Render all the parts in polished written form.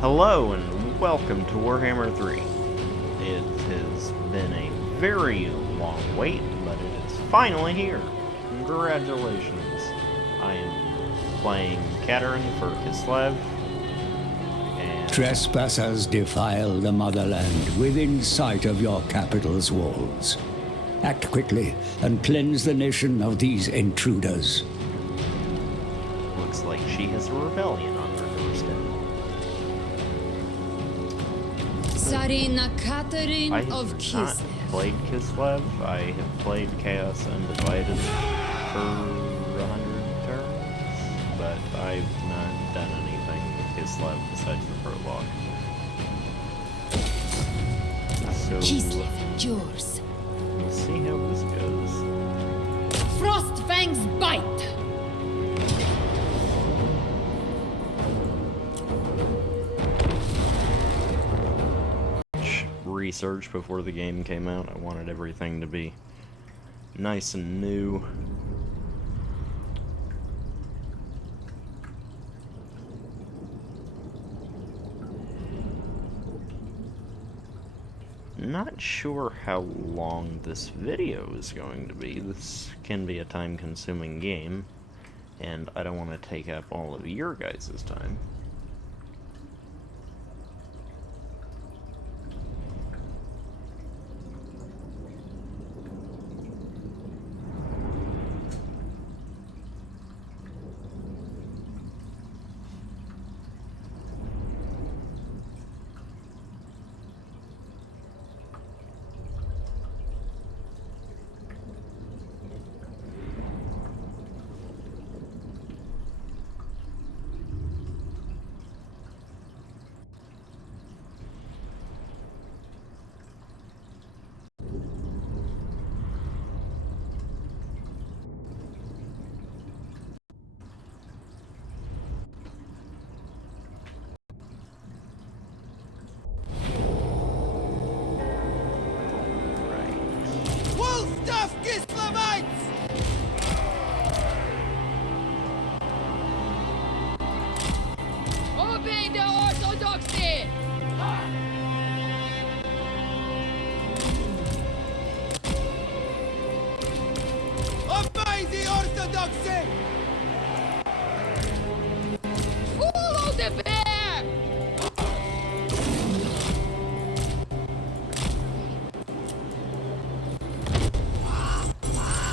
Hello and welcome to Warhammer 3. It has been a very long wait, but it is finally here. Congratulations. I am playing Katerin for Kislev. And Trespassers defile the motherland within sight of your capital's walls. Act quickly and cleanse the nation of these intruders. looks like she has a rebellion on her doorstep. Tsarina Katerin I of have not Kislev. played Kislev. I have played Chaos Undivided for 100 turns, but I've not done anything with Kislev besides the prologue. So, Kislev, yours. we'll see how this goes. Frostfang's bite. Research before the game came out. I wanted everything to be nice and new. Not sure how long this video is going to be. This can be a time-consuming game, and I don't want to take up all of your guys' time. Stuff, Kislevites! Obey the orthodoxy! Obey the orthodoxy! Follow the bear!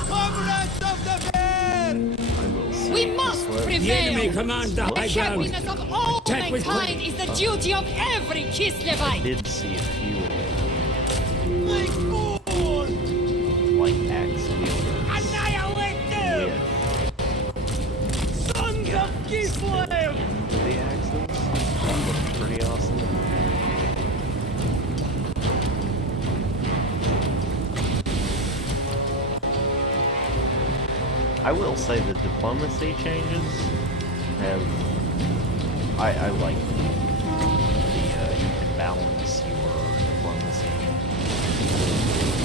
Comrades of the bear! We must The prevail! enemy command the The high ground. happiness of all Attack with mankind is the duty of every Kislevite! Did see a few Make fool! like axe wielders Annihilate them! with Sons of Kislev! the axes. That looks pretty awesome. I will say the diplomacy changes have... I like you can balance your diplomacy.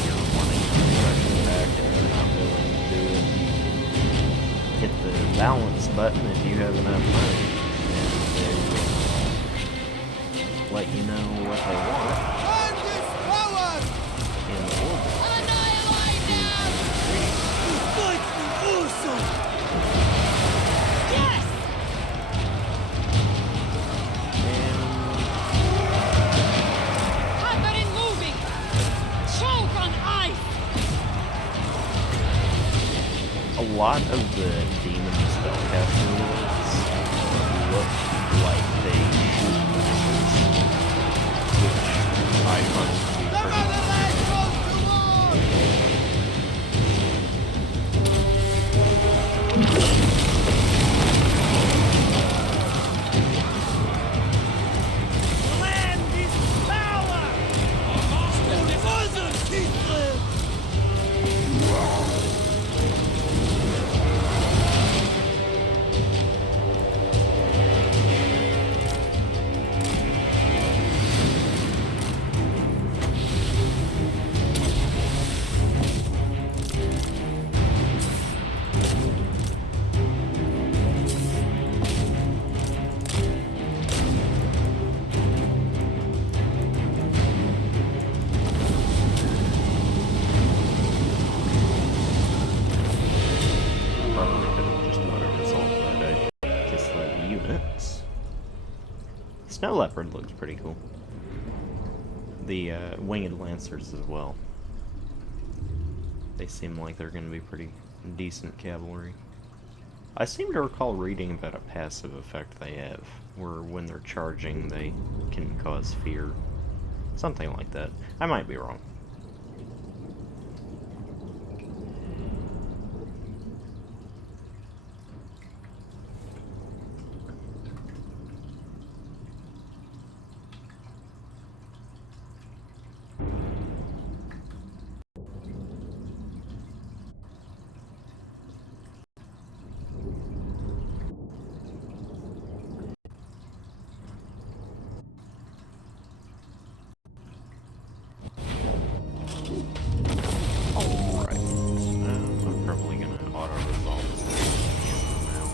You're wanting to aggression back and you're not willing to do it. Hit the balance button if you have enough money, and they will let you know what they want And this power! in the order. Annihilate them! Fight me also! Yes! Katerin moving! Choke on ice! A lot of the demon spellcaster lords look like they shoot missiles, which I find to be The pretty motherland goes to war! Land is power! Mother Kislev! Snow Leopard looks pretty cool. The Winged Lancers as well. They seem like they're going to be pretty decent cavalry. I seem to recall reading about a passive effect they have, where when they're charging they can cause fear. Something like that. I might be wrong. Alright. I'm probably gonna auto-resolve this now.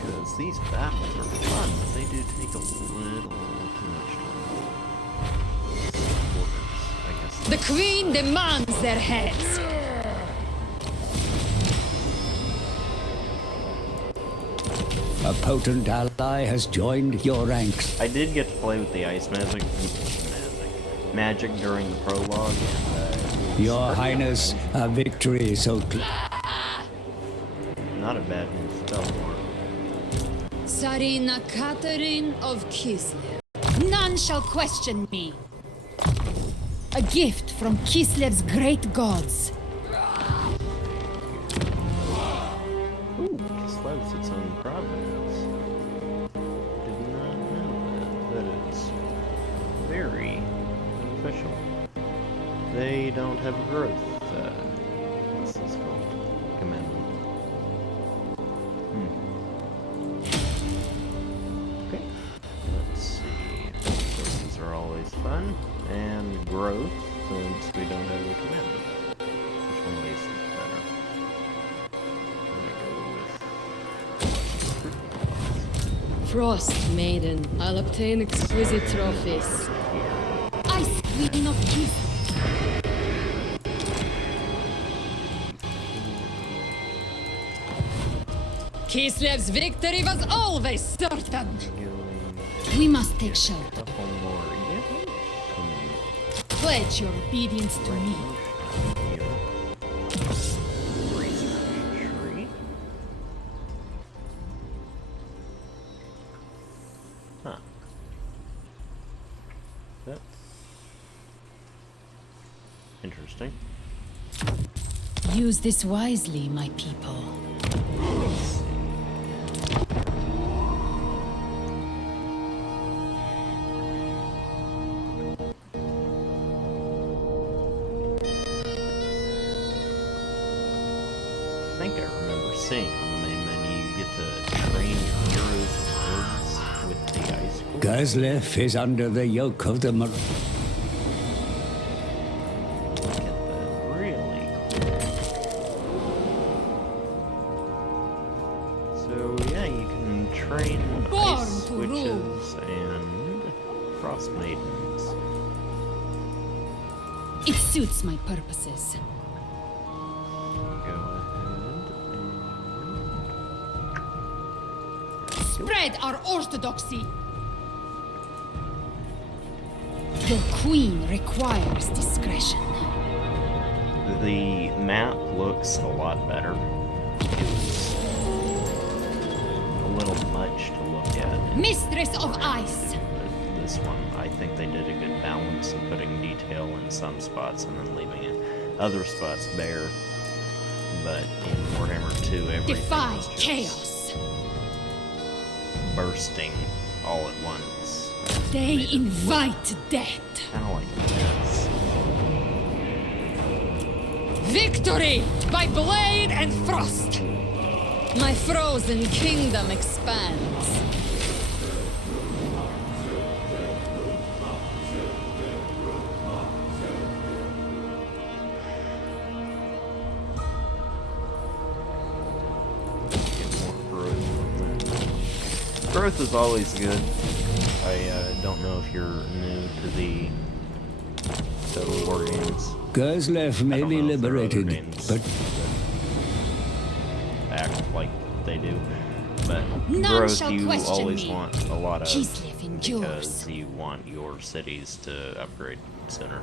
Because these battles are fun, but they do take a little too much time. Supporters, I guess. The queen demands their heads. A potent ally has joined your ranks. I did get to play with the ice magic during the prologue. And, Your Highness, a victory so not a bad spell for Tsarina Catherine of Kislev. None shall question me. A gift from Kislev's great gods. Ooh, Kislev's its own province. Did not know that. That is very beneficial. They don't have a growth. What's this called? Commandment. Okay. Let's see. Resources are always fun. And growth, since we don't have a commandment. Which one of these is better? Frost Maiden, I'll obtain exquisite trophies. Ice Queen of Kislev. Kislev's victory was always certain. We must take shelter. Couple more. Pledge your obedience to me. Tree. Huh. That's interesting. Use this wisely, my people. I think I remember seeing on the main menu you get to train your heroes and rogues with the ice core. Kislev is under the yoke of the Look at that. Really cool. So yeah, you can train Born ice to rule. witches and frost maidens. It suits my purposes. Go Spread our orthodoxy. Your queen requires discretion. ahead. The map looks a lot better. It was a little much to look at. Mistress of Ice. This one, I think they did a good balance of putting detail in some spots and then leaving it other spots bare. But in Warhammer 2, everything Defy was just chaos. bursting all at once. They invite death. Kind of like this. Victory by blade and frost. My frozen kingdom expands. Get more growth from that. Growth is always good. I don't know if you're new to the Total War games. Kislev may be know if there are other liberated, names but that act like they do. But None growth, shall you question always me. want a lot of Kislev endures. because you want your cities to upgrade sooner.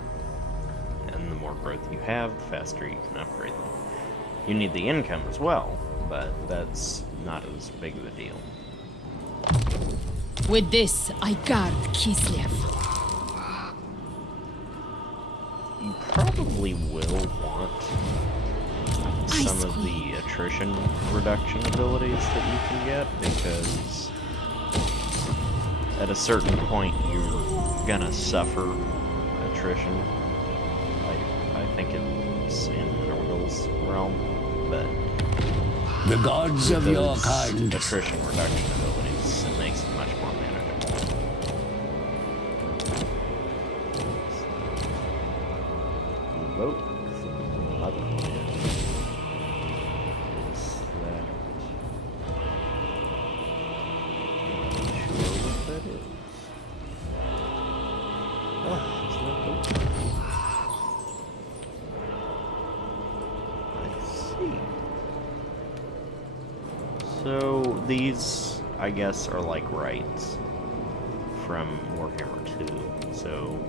And the more growth you have, the faster you can upgrade them. You need the income as well, but that's not as big of a deal. With this, I guard Kislev. You probably will want some of Queen. the attrition reduction abilities that you can get, because at a certain point you're gonna suffer attrition. I think it's in Nordal's realm, but The gods of your those kind. attrition reduction abilities, it makes it much more manageable. Vote for Motherland. Is that... Sure what that is. Oh, it's not open. I see. So these, I guess, are like rights from Warhammer 2. So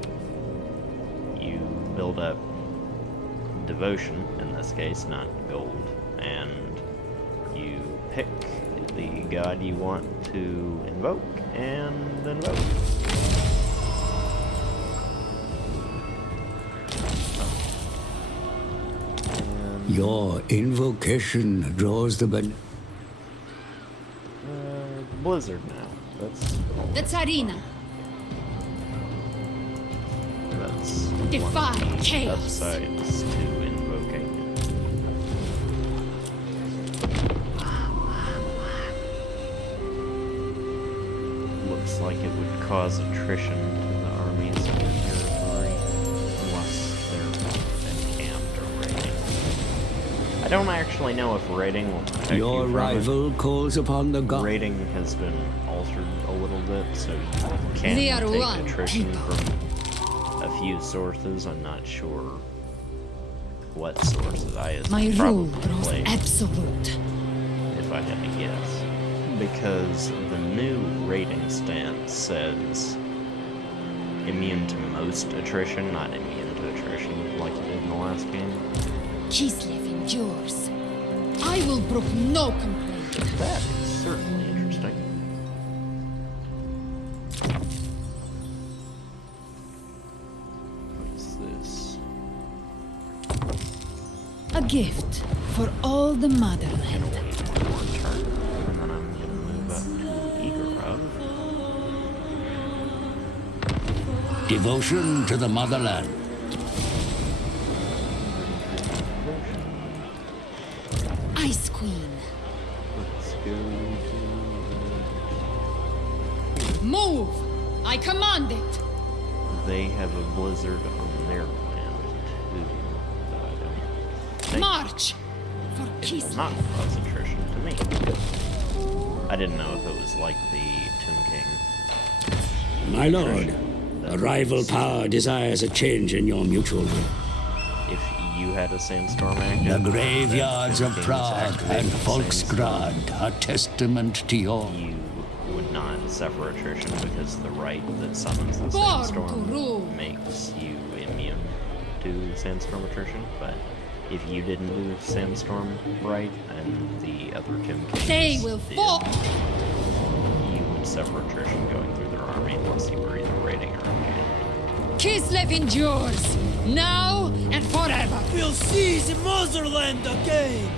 you build up devotion, in this case, not gold, and you pick the god you want to invoke, and invoke. And, Your invocation draws the Blizzard now. That's all. The Tsarina. That's Defy one of the chaos. upsides to invoking. Looks like it would cause attrition to the armies in your territory unless they're encamped or raiding. I don't actually know if raiding will protect Your you from rival calls upon the it. god. Raiding has been altered a little bit, so you can They are take one attrition people. from a few sources. I'm not sure what sources. I My rule probably grows played, absolute. if I had to guess. Because the new rating stance says immune to most attrition, not immune to attrition like it did in the last game. Kislev endures. I will brook no complaint. That is certainly interesting. What's this? A gift for all the motherland. Wait one more turn, and then I'm gonna move up to Igorov. Devotion to the motherland. Ice Queen. Let's go to... Move! I command it! They have a blizzard on their land, too. But I don't think March! For it will Kislev. not cause attrition to me. I didn't know if it was like the Tomb King. My lord, a rival power desires a change in your mutual will. If you had a sandstorm active... The graveyards then of Tomb King's Prague activated and the sandstorm, Volksgrad are testament to your... you would not suffer attrition because the right that summons the Born to sandstorm rule. makes you immune to sandstorm attrition. But if you didn't do sandstorm right and the other Tomb Kings They will did, fall! you would suffer attrition going through their army unless you were either raiding or engaged. Kislev endures! Now and forever! We'll see the motherland again!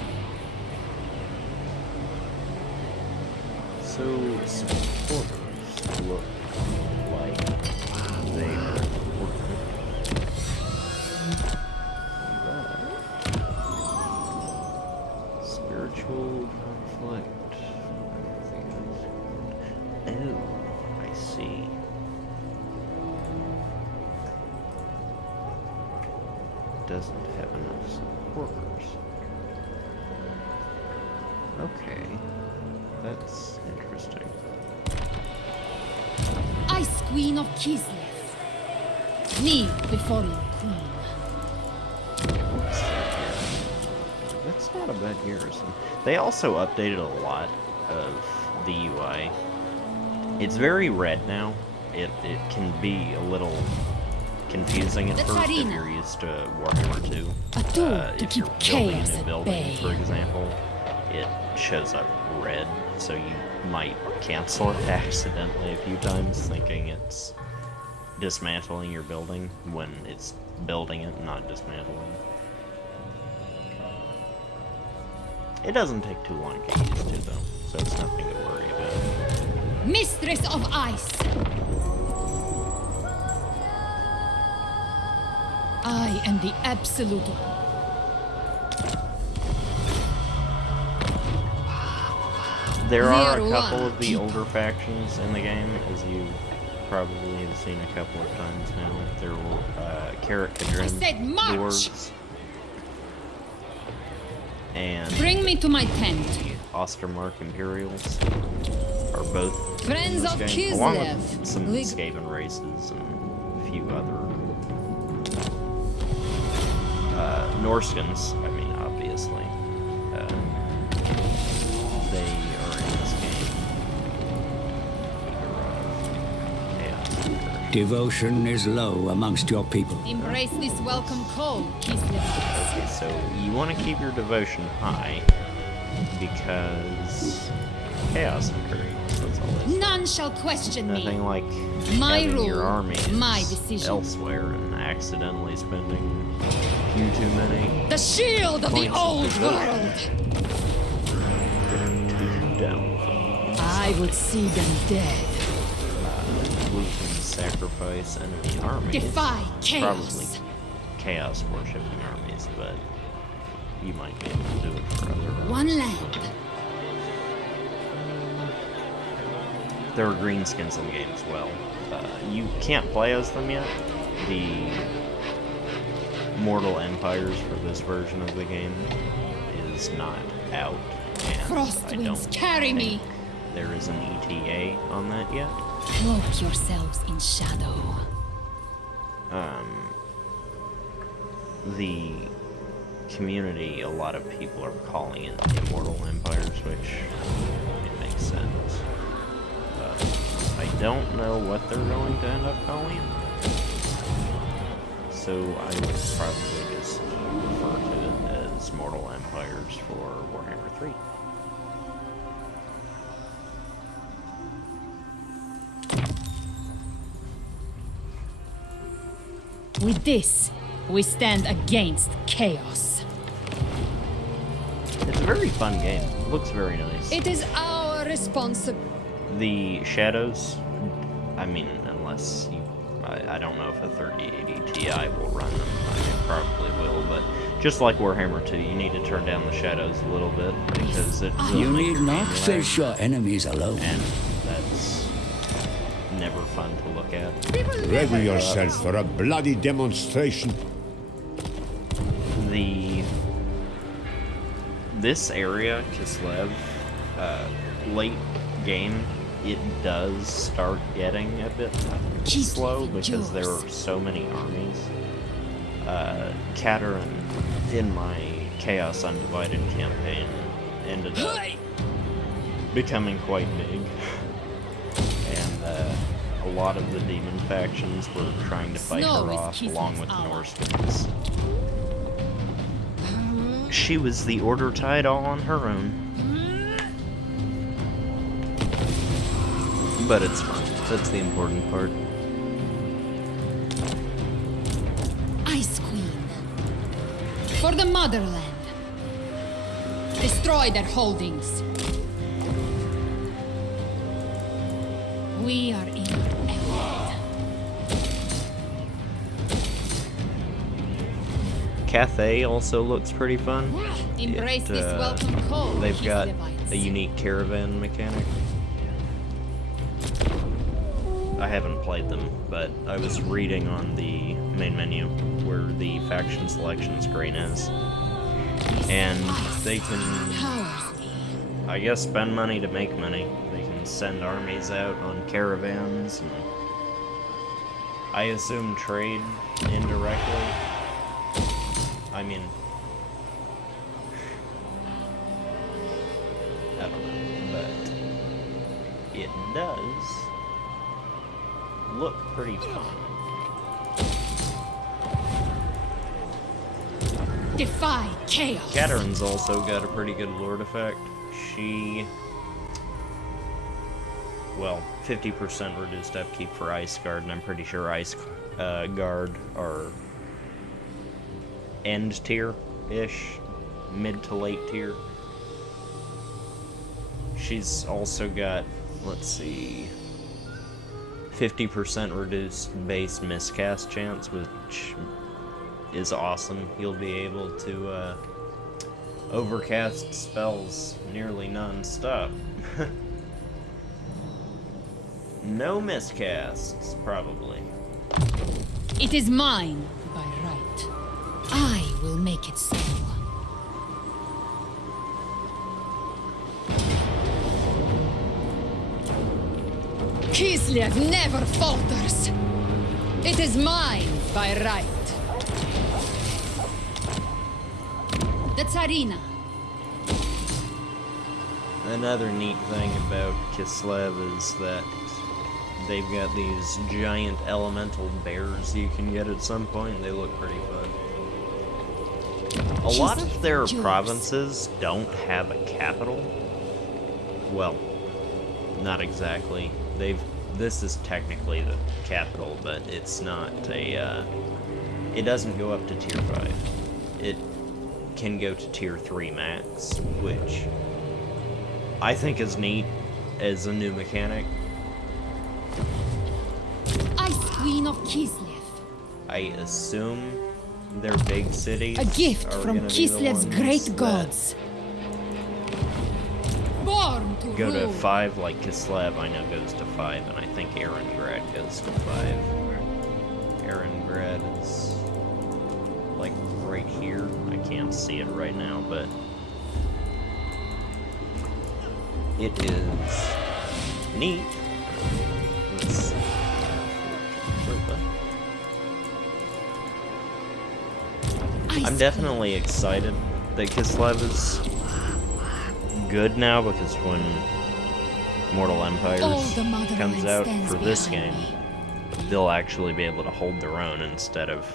So supporters look like they are important. But spiritual conflict. Oh, I see. Doesn't have enough supporters. Okay. That's interesting. Ice Queen of Kislev. Kneel before your queen. Let's see here. That's not a bad garrison. They also updated a lot of the UI. It's very red now. It can be a little confusing at first if you're used to Warhammer 2. A tool to If keep you're building chaos a new at building, bay. for example, it shows up red, so you might cancel it accidentally a few times, thinking it's dismantling your building when it's building it, not dismantling. It doesn't take too long to get used to, though, so it's nothing to worry about. Mistress of Ice! I am the absolute. There are There a couple one of the older factions in the game, as you probably have seen a couple of times now. There were Carrot I said march! dwarves and Bring me to my tent. the Ostermark Imperials are both Friends in of this game, along with Kislev. some Lig- Skaven races and a few other Norskins. I mean, obviously, they are in this game. Chaos. Devotion is low amongst your people. Embrace this welcome call, Kislev. Okay, so you want to keep your devotion high because chaos occurs. That's all it is. None shall question Nothing me. like My having rule, your armies my decision. elsewhere and accidentally spending a few too many The shield of the points of old devotion. world! Downfall. I would see them dead. Losing sacrifice enemy armies. Defy chaos. Probably chaos worshipping armies, but you might be able to do it for other armies. One land. There are greenskins in the game as well. You can't play as them yet. The Mortal Empires for this version of the game is not out, and Frost I winds don't carry me. think there is an ETA on that yet. Cloak yourselves in shadow. The community, a lot of people are calling it Immortal Empires, which it makes sense. I don't know what they're going to end up calling it, so I would probably just refer to it as Mortal Empires for Warhammer 3. With this, we stand against chaos. It's a very fun game. It looks very nice. It is our responsibility. The shadows, I mean, unless you, I don't know if a 3080 Ti will run them. I mean, it probably will, but just like Warhammer 2, you need to turn down the shadows a little bit because it will You make need your not game face lag, your enemies alone. and that's never fun to look at. Ready yourself for a bloody demonstration. This area, Kislev, late game, it does start getting a bit slow because there are so many armies. Katerin, in my Chaos Undivided campaign, ended up becoming quite big. And a lot of the demon factions were trying to fight Snow her is off Kislev's along with the ally. Norskins. She was the Order Tide all on her own. But it's fun. That's the important part. Ice Queen. For the motherland. Destroy their holdings. We are in element. Cathay also looks pretty fun. Embrace this welcome call. They've got Kislevites. a unique caravan mechanic. I haven't played them, but I was reading on the main menu where the faction selection screen is. And they can, Powers me. I guess, spend money to make money. They can send armies out on caravans and I assume trade indirectly. I mean, I don't know, but it does look pretty fun. Defy chaos. Kataryn's also got a pretty good lord effect. She, well, 50% reduced upkeep for Ice Guard, and I'm pretty sure Ice Guard are end tier-ish, mid to late tier. She's also got, let's see, 50% reduced base miscast chance, which is awesome. You'll be able to overcast spells nearly non-stop. No miscasts, probably. It is mine by right. I will make it so. Kislev never falters. It is mine by right. The Tsarina. Another neat thing about Kislev is that they've got these giant elemental bears you can get at some point. They look pretty fun. A lot of their provinces don't have a capital. Well, not exactly. This is technically the capital, but it's not a, it doesn't go up to tier 5. It can go to tier 3 max, which I think is neat as a new mechanic. Ice Queen of Kislev. I assume their big cities A gift are from gonna be the Kislev's ones great that gods. Born to go to rule. 5, like Kislev I know goes to 5, and I think Erengrad goes to 5. Erengrad is like right here. I can't see it right now, but it is neat. Let's see. I'm definitely excited that Kislev is good now, because when Mortal Empires comes out for this game, they'll actually be able to hold their own instead of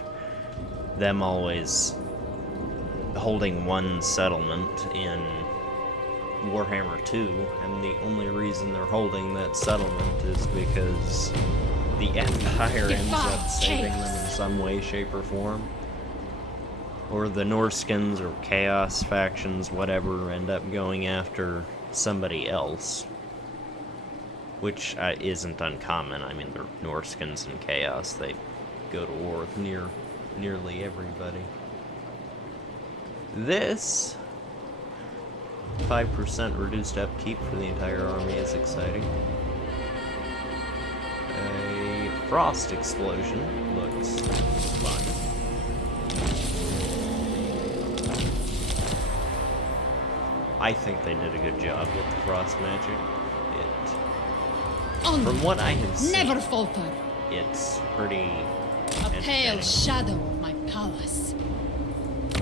them always holding one settlement in Warhammer 2, and the only reason they're holding that settlement is because the Empire ends up saving them in some way, shape, or form. Or the Norskins or Chaos factions, whatever, end up going after somebody else. Which isn't uncommon. I mean, they're Norskins and Chaos. They go to war with nearly everybody. This 5% reduced upkeep for the entire army is exciting. A frost explosion looks fun. I think they did a good job with the frost magic. From what I have seen, Never falter. it's pretty A pale entertaining. shadow of my palace.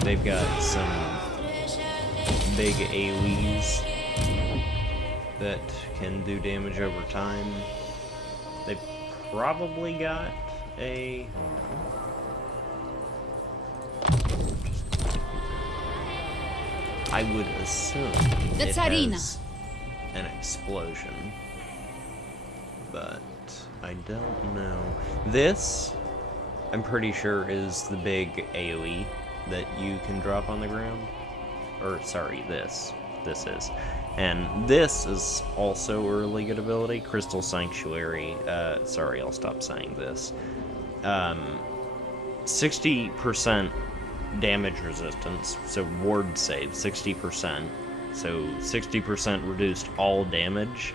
They've got some big AoEs that can do damage over time. They've probably got a... I would assume The it Tsarina. has an explosion, but I don't know. This, I'm pretty sure, is the big AoE that you can drop on the ground. Or, sorry, this is. And this is also a really good ability. Crystal Sanctuary, sorry, I'll stop saying this. 60% damage resistance, so ward save, 60%. So 60% reduced all damage.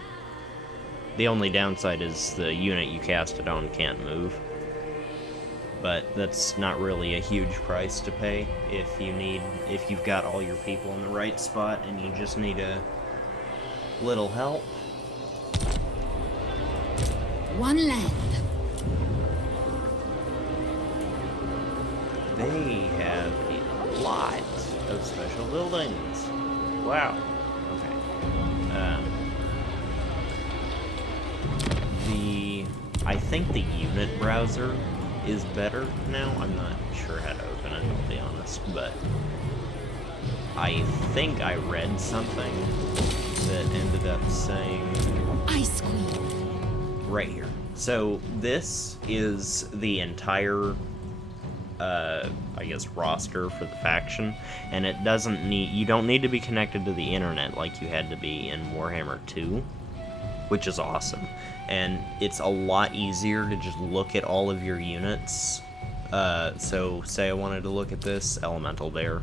The only downside is the unit you cast it on can't move. But that's not really a huge price to pay if you've got all your people in the right spot and you just need a little help. One land. They have a lot of special buildings. Wow. Okay. I think the unit browser is better now. I'm not sure how to open it, I'll be honest, but I think I read something that ended up saying... Ice Queen. Right here. So this is the entire, I guess, roster for the faction, and it doesn't need... You don't need to be connected to the internet like you had to be in Warhammer 2, which is awesome. And it's a lot easier to just look at all of your units. So, say I wanted to look at this, Elemental Bear.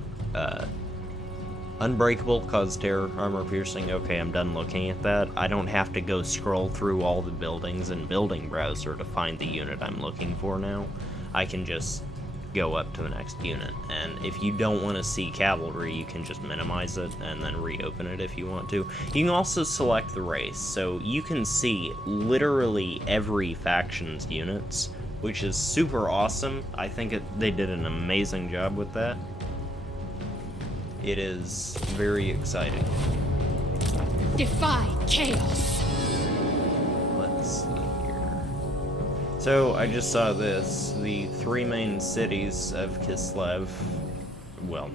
Unbreakable, cause terror, armor piercing. Okay, I'm done looking at that. I don't have to go scroll through all the buildings in Building Browser to find the unit I'm looking for now. I can just go up to the next unit. And if you don't want to see cavalry, you can just minimize it and then reopen it if you want to. You can also select the race, so you can see literally every faction's units, which is super awesome. I think they did an amazing job with that. It is very exciting. Defy chaos. Let's see here. So, I just saw this. The 3 main cities of Kislev, well,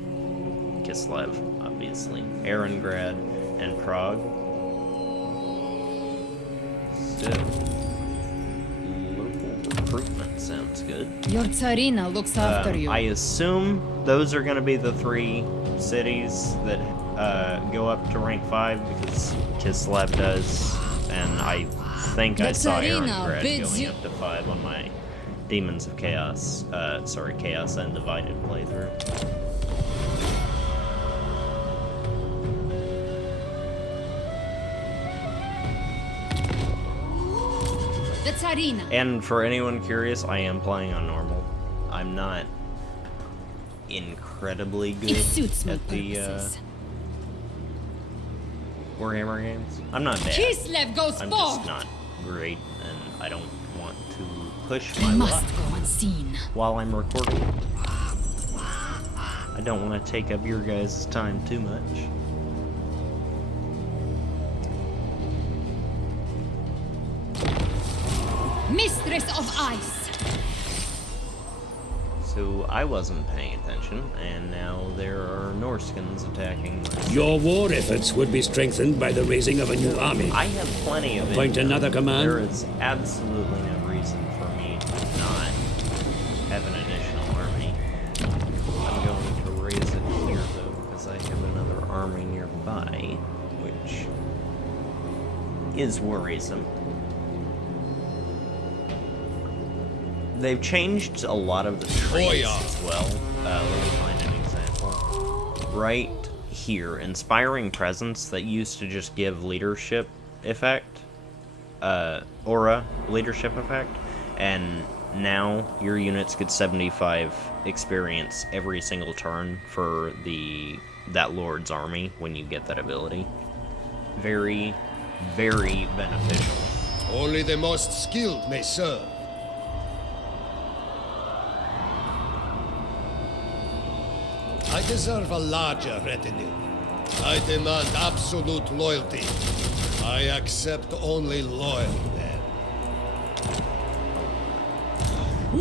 Kislev, obviously, Erengrad, and Prague. So, local recruitment sounds good. Your Tsarina looks after you. I assume those are going to be the 3 cities that go up to rank 5, because Kislev does, and I think I saw Erengrad going up to 5 on my Demons of Chaos, Chaos Undivided playthrough. The Tsarina. And for anyone curious, I am playing on normal. I'm not incredibly good It suits my at the purposes. Warhammer games. I'm not bad. Kislev goes I'm forth. just not great, and I don't want to push I my luck must go unseen. while I'm recording. I don't want to take up your guys' time too much. Mistress of Ice. So I wasn't paying attention, and now there are Norskins attacking my city. Your war efforts would be strengthened by the raising of a new army. I have plenty of Appoint income. another command? There is absolutely no reason for me to not have an additional army. I'm going to raise it here, though, because I have another army nearby, which is worrisome. They've changed a lot of the traits as well. Let me find an example. Right here, Inspiring Presence, that used to just give leadership effect, aura leadership effect, and now your units get 75 experience every single turn for that Lord's army when you get that ability. Very, very beneficial. Only the most skilled may serve. I deserve a larger retinue. I demand absolute loyalty. I accept only loyal men.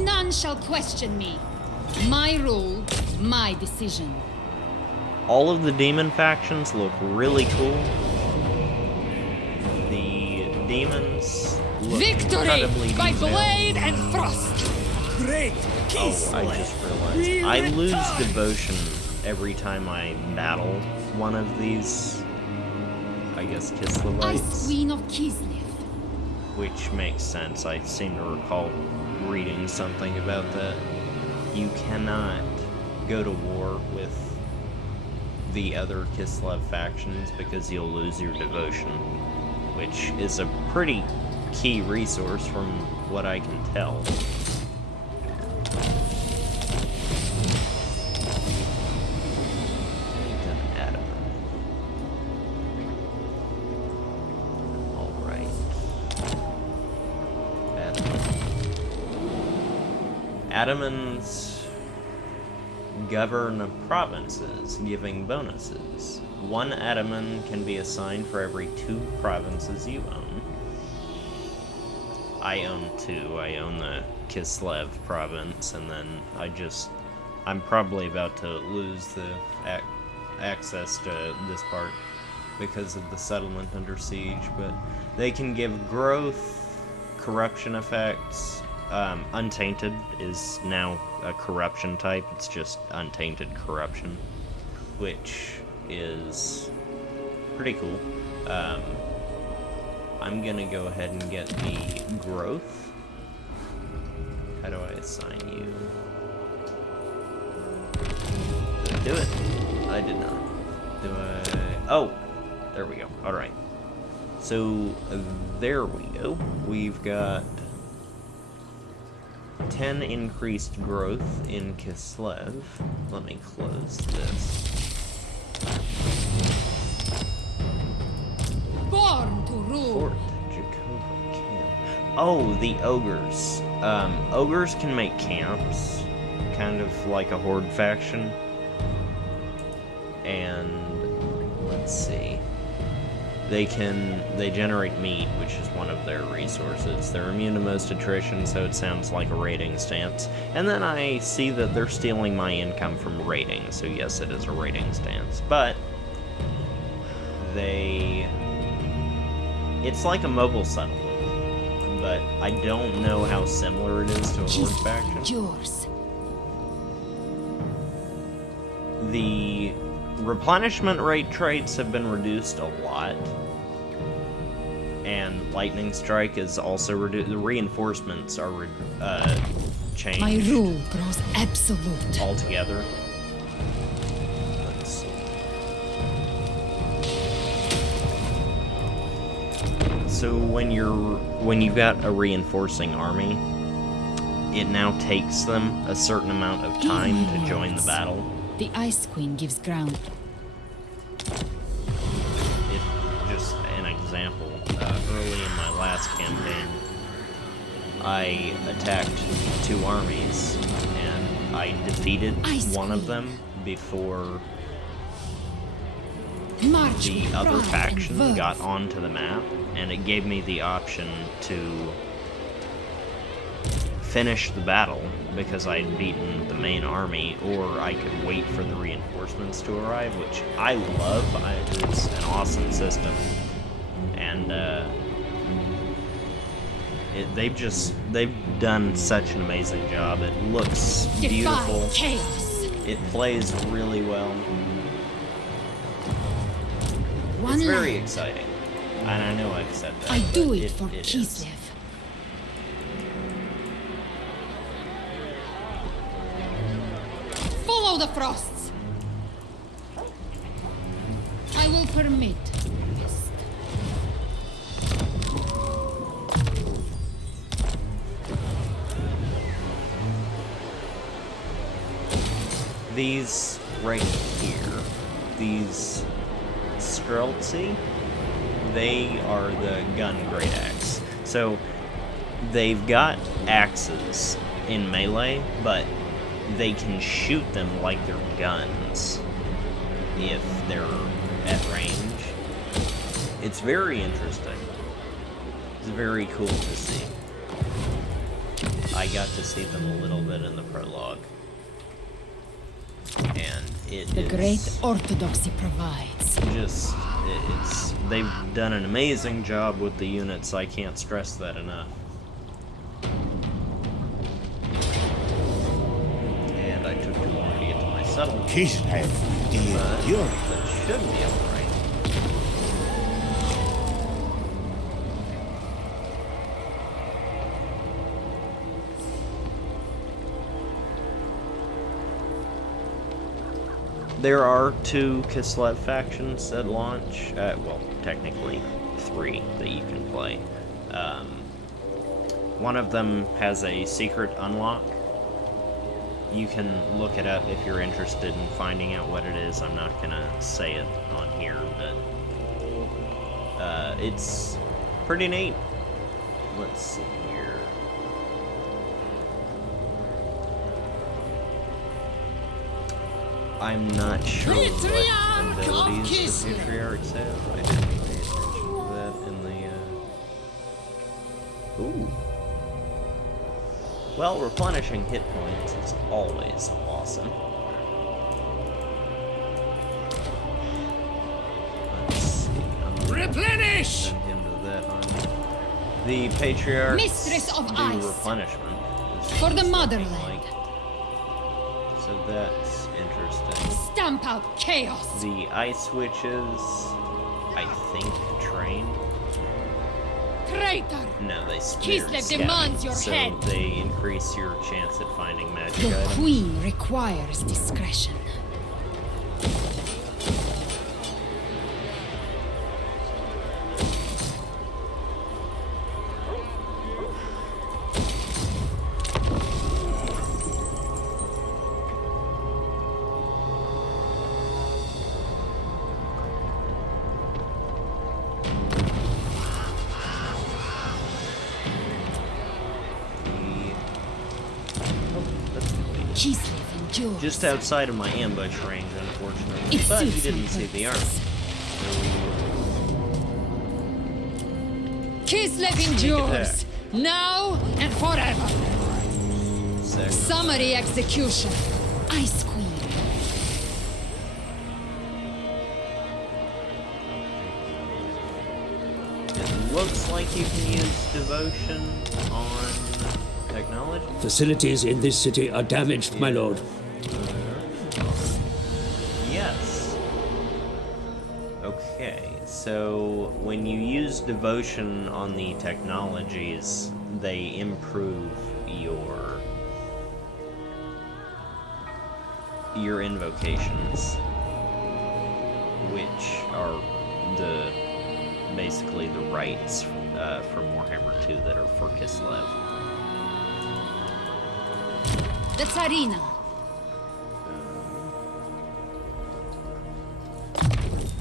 None shall question me. My rule, my decision. All of the demon factions look really cool. The demons look Victory incredibly by detailed. blade and frost. Great Oh, I just realized. I lose devotion every time I battle one of these, I guess, Ice Kislevites. Queen of Kislev. Which makes sense. I seem to recall reading something about that. You cannot go to war with the other Kislev factions because you'll lose your devotion, which is a pretty key resource from what I can tell. Adamans govern provinces, giving bonuses. One Adaman can be assigned for every 2 provinces you own. I own two. I own the Kislev province, and then I'm probably about to lose the access to this part because of the settlement under siege, but they can give growth, corruption effects. Untainted is now a corruption type. It's just untainted corruption, which is pretty cool. I'm gonna go ahead and get the growth. How do I assign you? Did I do it? I did not. Do I? Oh, there we go. Alright. So, there we go. We've got 10 increased growth in Kislev. Let me close this. Born to rule. Fort Jakova Camp. Oh, the ogres. Ogres can make camps, kind of like a horde faction. And let's see. They generate meat, which is one of their resources. They're immune to most attrition, so it sounds like a raiding stance. And then I see that they're stealing my income from raiding, so yes, it is a raiding stance. But it's like a mobile settlement, but I don't know how similar it is to a horde faction. Yours. The replenishment rate traits have been reduced a lot, and lightning strike is also reduced. The reinforcements are changed. My rule grows absolute. Altogether. Let's see. So when you've got a reinforcing army, it now takes them a certain amount of time to join the battle. The Ice Queen gives ground. Just an example, early in my last campaign, I attacked 2 armies, and I defeated one of them before the other faction got onto the map, and it gave me the option to finish the battle because I had beaten the main army, or I could wait for the reinforcements to arrive, which I love. It's an awesome system, and they've done such an amazing job. It looks beautiful. Chaos. It plays really well. One it's very life. exciting, and I know I've said that. I do but it for is. Kislev. Follow the frosts. I will permit risk. These right here, these Streltsy, they are the gun great axe. So they've got axes in melee, but they can shoot them like they're guns if they're at range. It's very interesting. It's very cool to see. I got to see them a little bit in the prologue. And The great orthodoxy provides. They've done an amazing job with the units. I can't stress that enough. And I took too long to get to my settlement. Kislev, the enduring. That should be alright. There are 2 Kislev factions at launch. Well, technically 3 that you can play. One of them has a secret unlock. You can look it up if you're interested in finding out what it is. I'm not gonna say it on here, but it's pretty neat. Let's see here. I'm not sure what abilities the Patriarchs have. I didn't pay attention to that in the... Ooh. Well, replenishing hit points is always awesome. Let's see. Replenish! Send him to that army. The Patriarchs Mistress of do Ice. replenishment. For the Something motherland. like- So that's interesting. Stamp out chaos. The Ice Witches, I think, train. Traitor. No, they Kislev scatter, demands your so head. they increase your chance at finding magic The items. queen requires discretion. Kislev endures. Just outside of my ambush range, unfortunately. It But he suits my didn't see the army. purpose. Kislev endures. Now and forever. Summary execution. Ice Queen. It looks like you can use devotion on technology. Facilities in this city are damaged, my lord. Yes. Okay, so when you use devotion on the technologies, they improve your invocations, which are basically the rights from Warhammer 2 that are for Kislev. The Tsarina.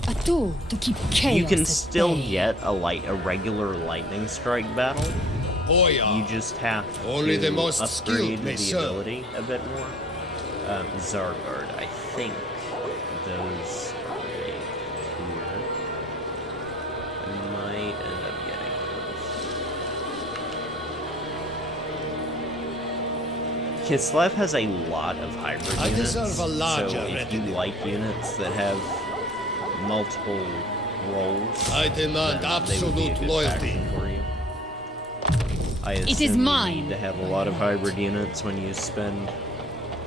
A tool to keep chaos You can at still bay. get a regular lightning strike battle. Oh You yeah. just have Only to the most upgrade skilled may the serve. ability a bit more. Zargard, I think those are right here. I might end up getting those. Kislev has a lot of hybrid I units, deserve a larger so if you retinue. like units that have multiple roles, I demand then they would be a absolute good loyalty. faction for you. I It is assume mine. you need to have a lot of hybrid units when you spend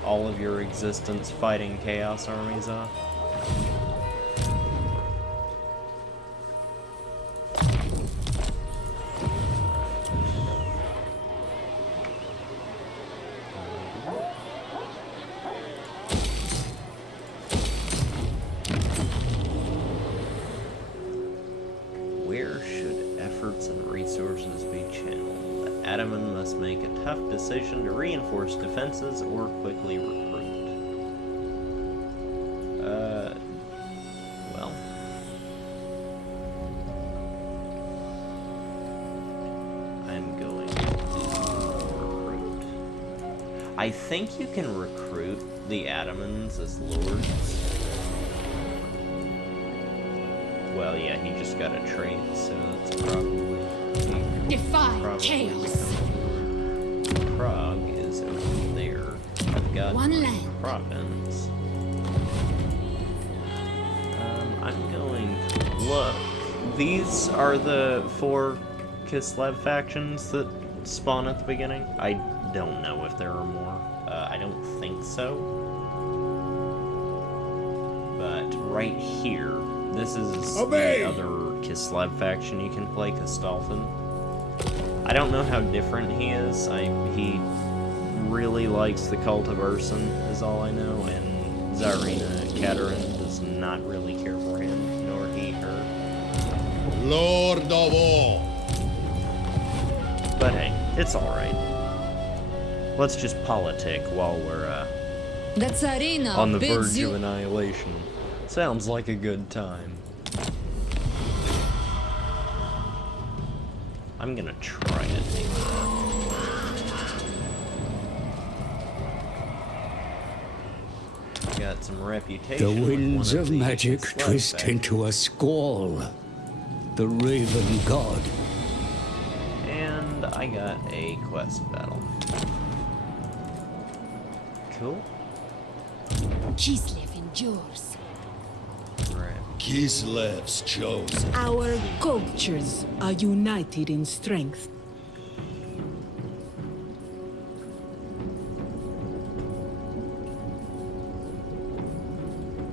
all of your existence fighting chaos armies off. Where should efforts and resources be channeled? The Ataman must make a tough decision to reinforce defenses or quickly recruit. Well. I'm going to recruit. I think you can recruit the Atamans as lords. Well, yeah, he just got a trait, so that's probably... Defy probably chaos. Prague is over there. I've got One my land. province. I'm going to look. These are the 4 Kislev factions that spawn at the beginning. I don't know if there are more. I don't think so. But right here, this is Obey! the other Kislev faction you can play, Kistalfin. I don't know how different he is. He really likes the Cult of Ursun, is all I know, and Tsarina Katerin does not really care for him, nor he her. Lord of all. But hey, it's alright. Let's just politic while we're The Tsarina on the bids verge you of annihilation. Sounds like a good time. I'm gonna try to take that. Got some reputation. The with winds one of the magic Kislev twist factions. into a squall. The Raven God. And I got a quest battle. Cool. Kislev endures. Right. Kislev's chosen. Our cultures are united in strength.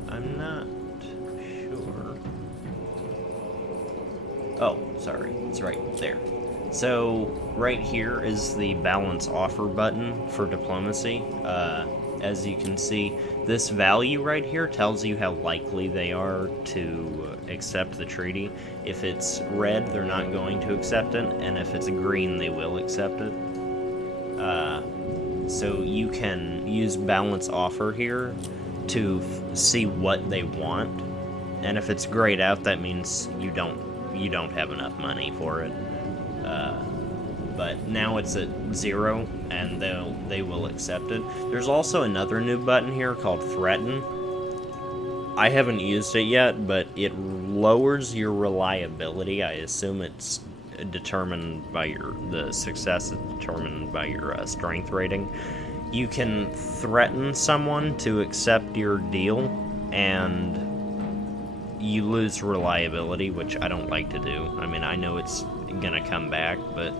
I'm not sure. Oh, sorry. It's right there. So, right here is the balance offer button for diplomacy. As you can see, this value right here tells you how likely they are to accept the treaty. If it's red, they're not going to accept it, and if it's green, they will accept it. So you can use balance offer here to see what they want, and if it's grayed out, that means you don't have enough money for it. But now it's at 0, and they will accept it. There's also another new button here called Threaten. I haven't used it yet, but it lowers your reliability. I assume it's determined by the success is determined by your strength rating. You can threaten someone to accept your deal, and you lose reliability, which I don't like to do. I mean, I know it's gonna come back, but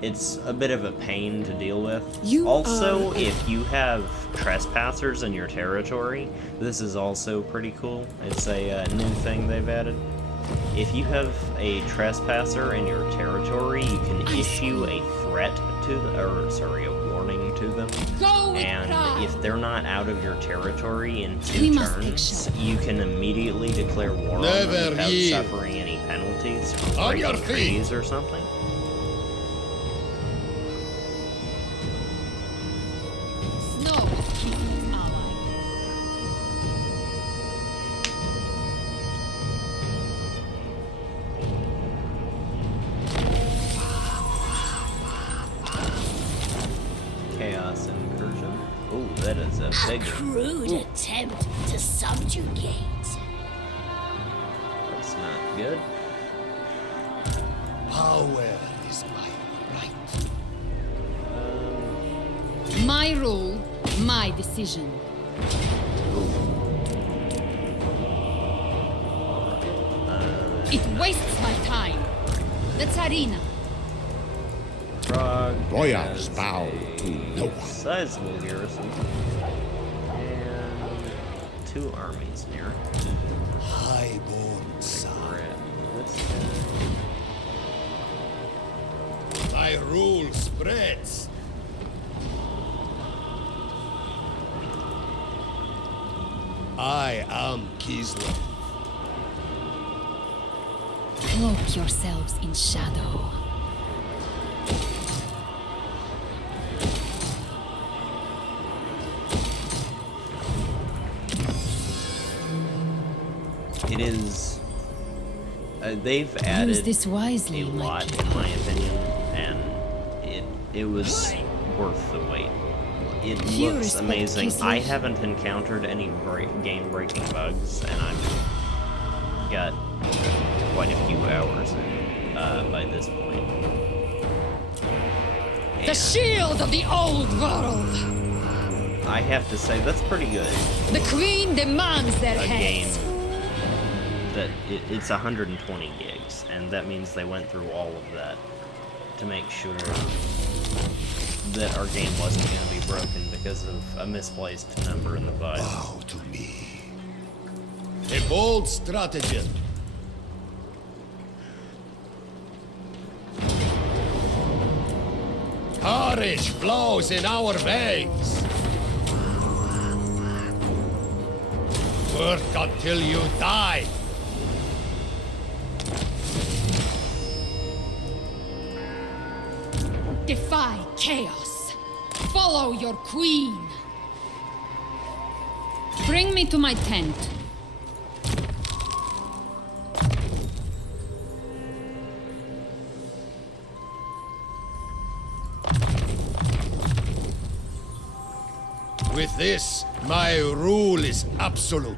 it's a bit of a pain to deal with. Also, if you have trespassers in your territory, this is also pretty cool. It's a new thing they've added. If you have a trespasser in your territory, you can issue a threat to a warning to them. And if they're not out of your territory in 2 turns, you can immediately declare war on them without suffering any penalties for breaking treaties or something. That is a big crude attempt to subjugate. That's not good. Power is my right. My rule, my decision. It wastes my time. The Tsarina. Prague Boyars bow to no one. Sizable garrison. And 2 armies near. Highborn son. This My rule spreads. I am Kislev. Cloak yourselves in shadow. It is. They've added Use this wisely, a lot, my in my opinion, and it was worth the wait. It Few looks respect amazing. Kislev. I haven't encountered any game-breaking bugs, and I've got quite a few hours by this point. The shield of the old world! I have to say, that's pretty good. The queen demands their A game heads. that it's 120 gigs, and that means they went through all of that to make sure that our game wasn't going to be broken because of a misplaced number in the file. Bow to me. A bold stratagem. Courage flows in our veins. Work until you die. Defy chaos. Follow your queen. Bring me to my tent. With this, my rule is absolute.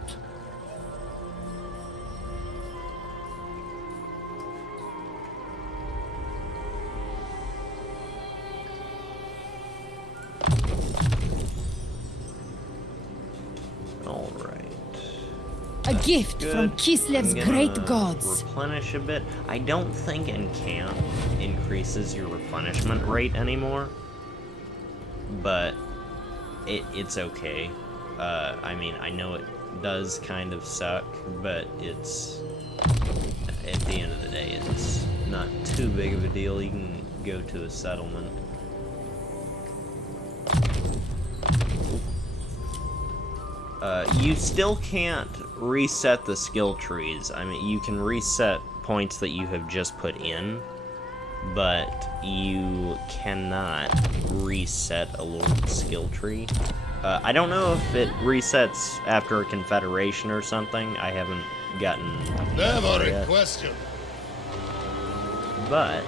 A gift from Good. Kislev's I'm great gonna gods. Replenish a bit. I don't think Encamp increases your replenishment rate anymore, but it's okay. I mean, I know it does kind of suck, but it's at the end of the day, it's not too big of a deal. You can go to a settlement. You still can't reset the skill trees. I mean, you can reset points that you have just put in, but you cannot reset a Lord's skill tree. I don't know if it resets after a confederation or something. I haven't gotten that far Never a yet. question. But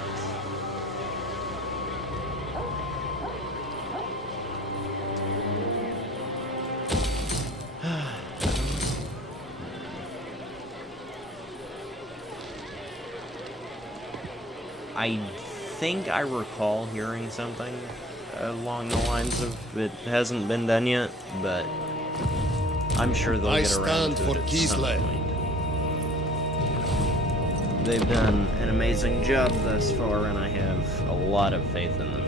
I think I recall hearing something along the lines of it hasn't been done yet, but I'm sure they'll I get around stand to for it at some Kislev. point. They've done an amazing job thus far, and I have a lot of faith in them.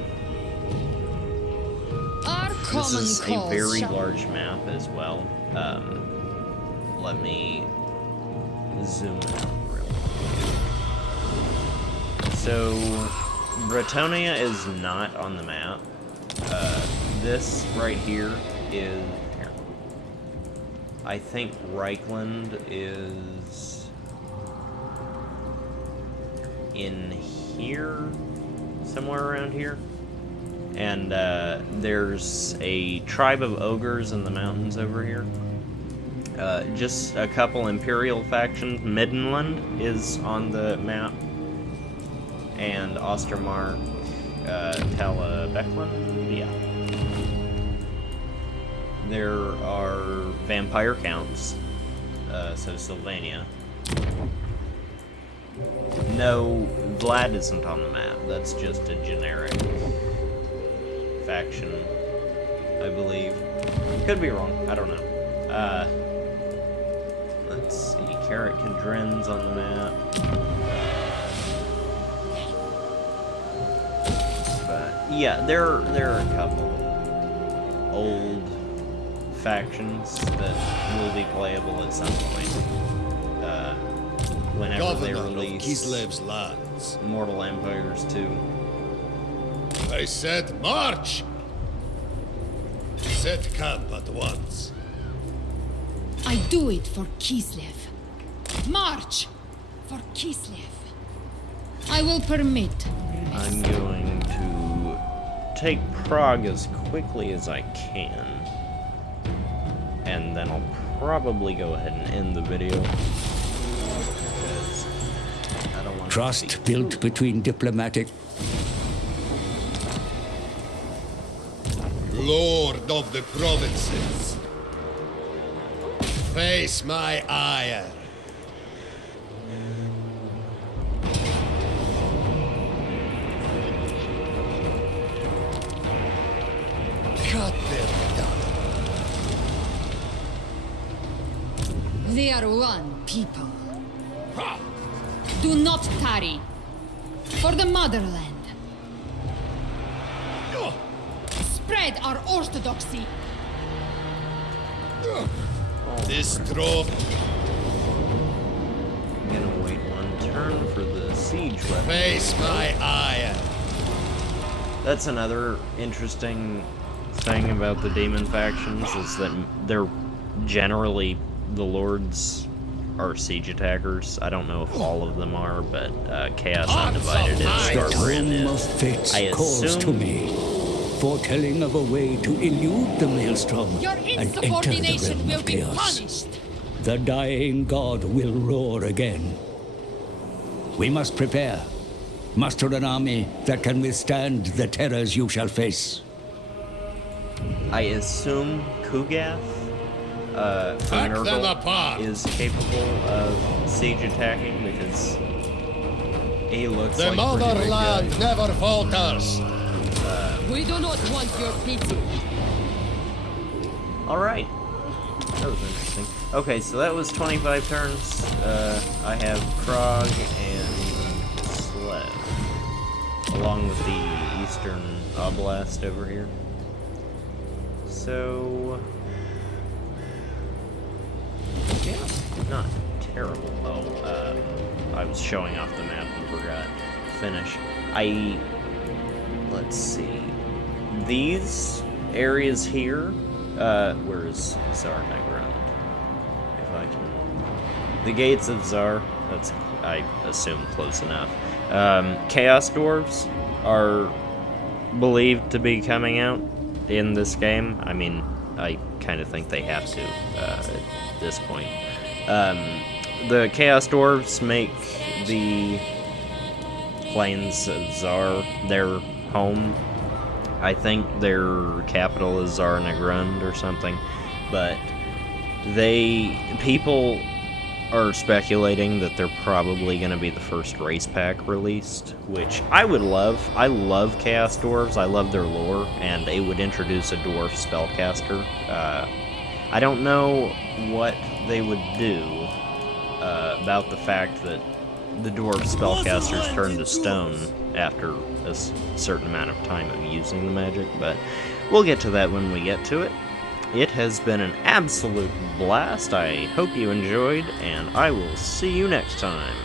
Our This common is a cause very shall- large map as well. Let me zoom out real quick. So, Bretonia is not on the map. This right here is... Here. I think Reichland is... in here? Somewhere around here? And there's a tribe of ogres in the mountains over here. Just a couple Imperial factions. Middenland is on the map. And Ostermark, Talabecklin? Yeah. There are vampire counts. So Sylvania. No, Vlad isn't on the map. That's just a generic faction, I believe. Could be wrong. I don't know. Let's see. Carrot Cadren's on the map. But yeah, there are a couple old factions that will be playable at some point. Whenever they Governor of release Kislev's lands. Mortal Empires 2. I said march! Set camp at once. I do it for Kislev. March for Kislev. I will permit. I'm going to take Prague as quickly as I can. And then I'll probably go ahead and end the video. Because I don't want Trust built between diplomatic. Lord of the provinces. Face my ire. Cut them down. We are one people. Do not tarry. For the motherland. Spread our orthodoxy. Destroy. I'm gonna wait one turn for the siege weapon. Face my ire. That's another interesting thing about the demon factions, is that they're generally, the lords are siege attackers. I don't know if all of them are, but Chaos Undivided is. The Starbrand tome of is. fates I calls to assume- me, foretelling of a way to elude the maelstrom Your and enter the insubordination realm will of be chaos. punished. The dying god will roar again. We must prepare. Muster an army that can withstand the terrors you shall face. I assume Kugath from Hack them Nurgle apart. is capable of siege attacking, because he looks The like a pretty big motherland guy. never falters. We do not want your pity. All right, that was interesting. Okay, so that was 25 turns. I have Krog and Kislev, along with the Eastern Oblast over here. So, yeah, not terrible. Oh, I was showing off the map and forgot to finish. Let's see, these areas here, where is Zarnagrund? If I can, the gates of Zar, that's, I assume, close enough. Chaos Dwarves are believed to be coming out in this game. I mean, I kind of think they have to, at this point. The Chaos Dwarves make the Plains of Zar their home. I think their capital is Zarnagrund or something, but people are speculating that they're probably going to be the first race pack released, which I would love. I love Chaos Dwarves, I love their lore, and they would introduce a dwarf spellcaster. I don't know what they would do about the fact that the dwarf spellcasters turn to stone after a certain amount of time of using the magic, but we'll get to that when we get to it. It has been an absolute blast. I hope you enjoyed, and I will see you next time.